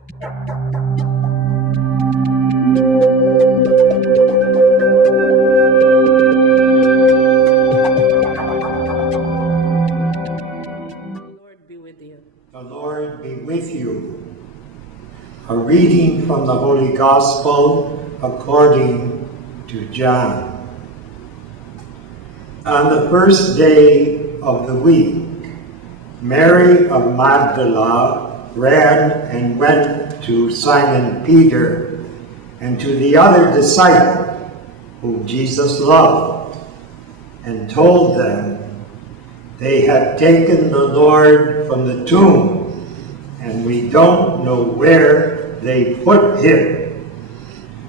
Lord be with you. The Lord be with you. A reading from the Holy Gospel according to John. On the first day of the week, Mary of Magdala ran and went to Simon Peter and to the other disciple whom Jesus loved, and told them, "They have taken the Lord from the tomb, and we don't know where they put him."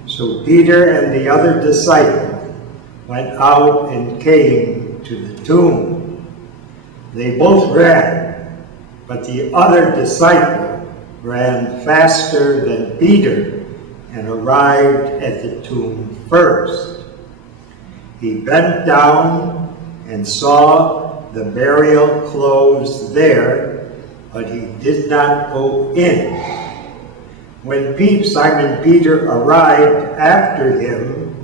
So Peter and the other disciple went out and came to the tomb. They both ran, but the other disciple ran faster than Peter and arrived at the tomb first. He bent down and saw the burial clothes there, but he did not go in. When Simon Peter arrived after him,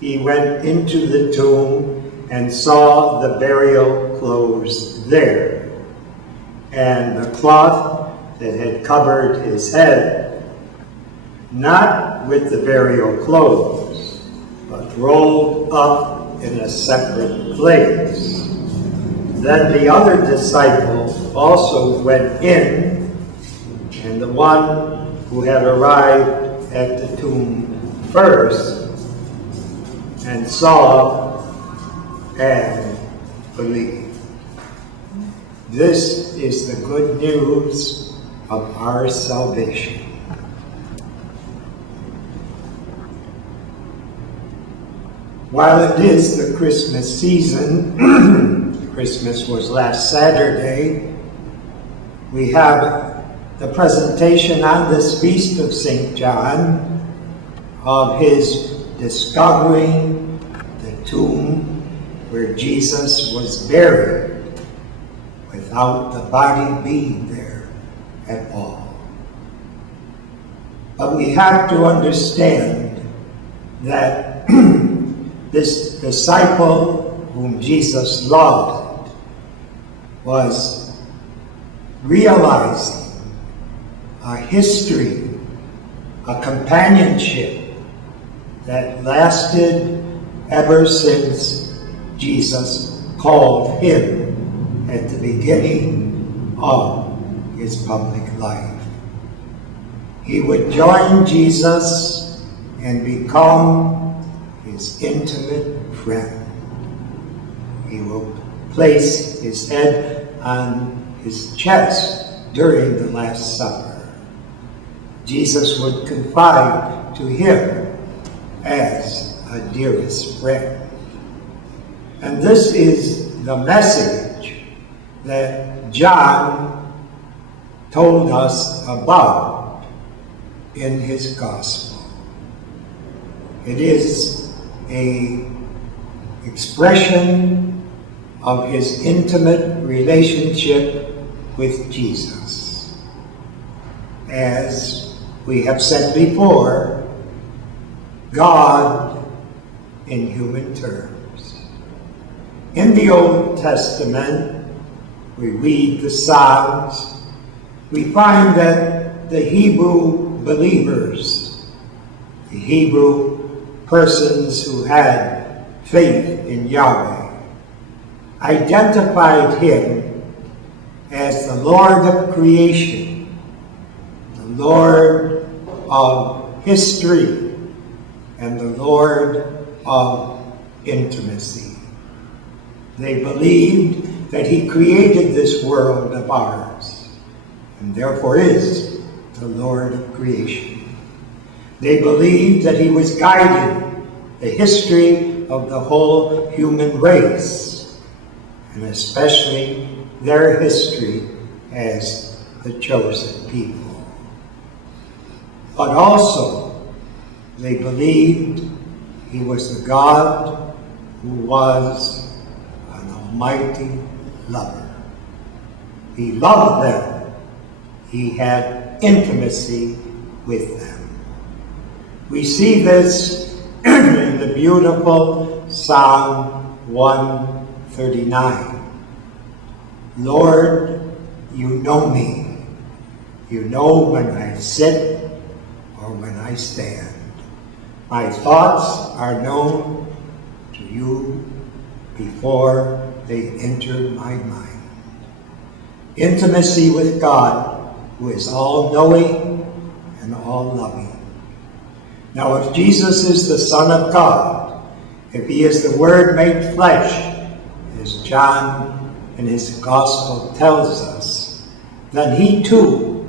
he went into the tomb and saw the burial clothes there, and the cloth that had covered his head, not with the burial clothes, but rolled up in a separate place. Then the other disciple also went in, and the one who had arrived at the tomb first and saw and believed. This is the good news of our salvation. While it is the Christmas season, Christmas was last Saturday, we have the presentation on this feast of St. John of his discovering the tomb where Jesus was buried without the body being there at all. But we have to understand that this disciple whom Jesus loved was realizing a history, a companionship that lasted ever since Jesus called him at the beginning of his public life. He would join Jesus and become his intimate friend. He will place his head on his chest during the Last Supper. Jesus would confide to him as a dearest friend. And this is the message that John told us about in his gospel. It is an expression of his intimate relationship with Jesus. As we have said before, God in human terms. In the Old Testament, we read the Psalms, we find that the Hebrew believers, the Hebrew persons who had faith in Yahweh, identified him as the Lord of creation, the Lord of history, and the Lord of intimacy. They believed that he created this world of ours, and therefore is the Lord of creation. They believed that he was guiding the history of the whole human race, and especially their history as the chosen people. But also, they believed he was the God who was an almighty lover. He loved them. He had intimacy with them. We see this in the beautiful Psalm 139. Lord, you know me. You know when I sit or when I stand. My thoughts are known to you before they enter my mind. Intimacy with God, who is all-knowing and all-loving. Now, if Jesus is the Son of God, if he is the Word made flesh, as John in his Gospel tells us, then he too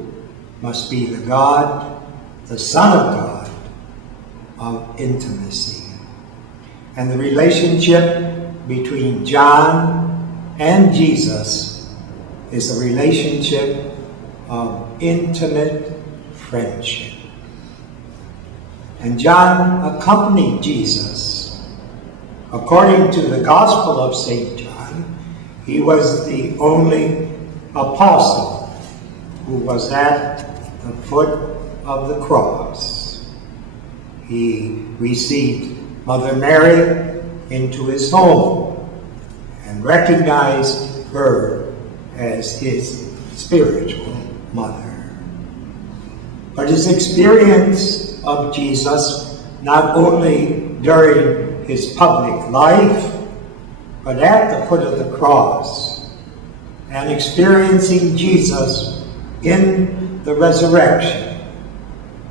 must be the God, the Son of God, of intimacy. And the relationship between John and Jesus is a relationship of intimate friendship. And John accompanied Jesus. According to the Gospel of St. John, he was the only apostle who was at the foot of the cross. He received Mother Mary into his home and recognized her as his spiritual mother. But his experience of Jesus, not only during his public life, but at the foot of the cross, and experiencing Jesus in the resurrection,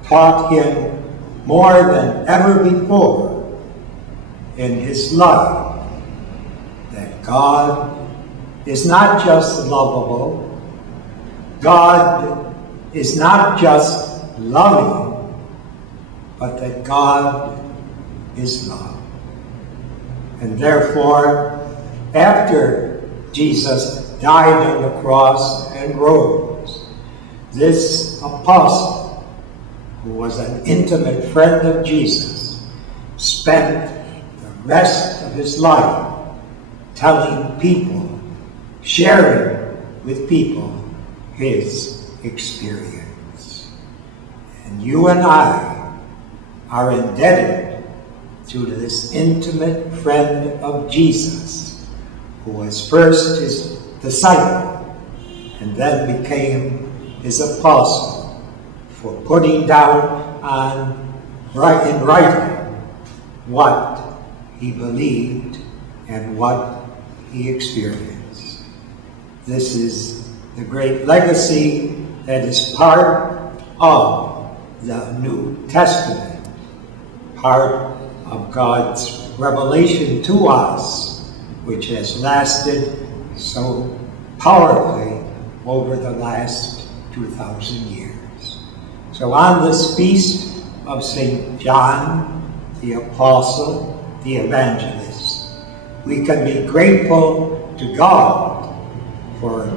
taught him more than ever before in his life that God is not just lovable, God is not just loving, but that God is love. And therefore, after Jesus died on the cross and rose, this apostle, who was an intimate friend of Jesus, spent the rest of his life telling people, sharing with people his experience. And you and I are indebted to this intimate friend of Jesus, who was first his disciple and then became his apostle, for putting down in writing what he believed and what he experienced. This is the great legacy that is part of the New Testament, part of God's revelation to us, which has lasted so powerfully over the last 2,000 years. So on this feast of St. John, the Apostle, the Evangelist, we can be grateful to God for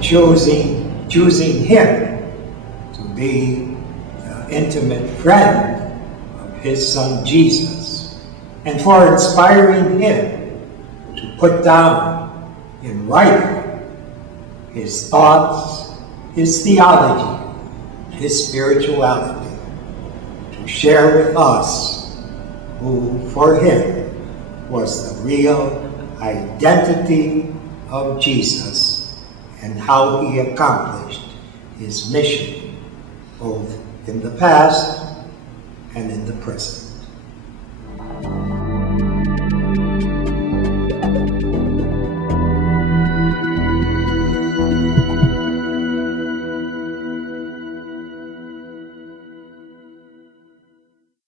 choosing him to be the intimate friend of his Son Jesus, and for inspiring him to put down in writing his thoughts, his theology, his spirituality, to share with us who, for him, was the real identity of Jesus and how he accomplished his mission, both in the past and in the present.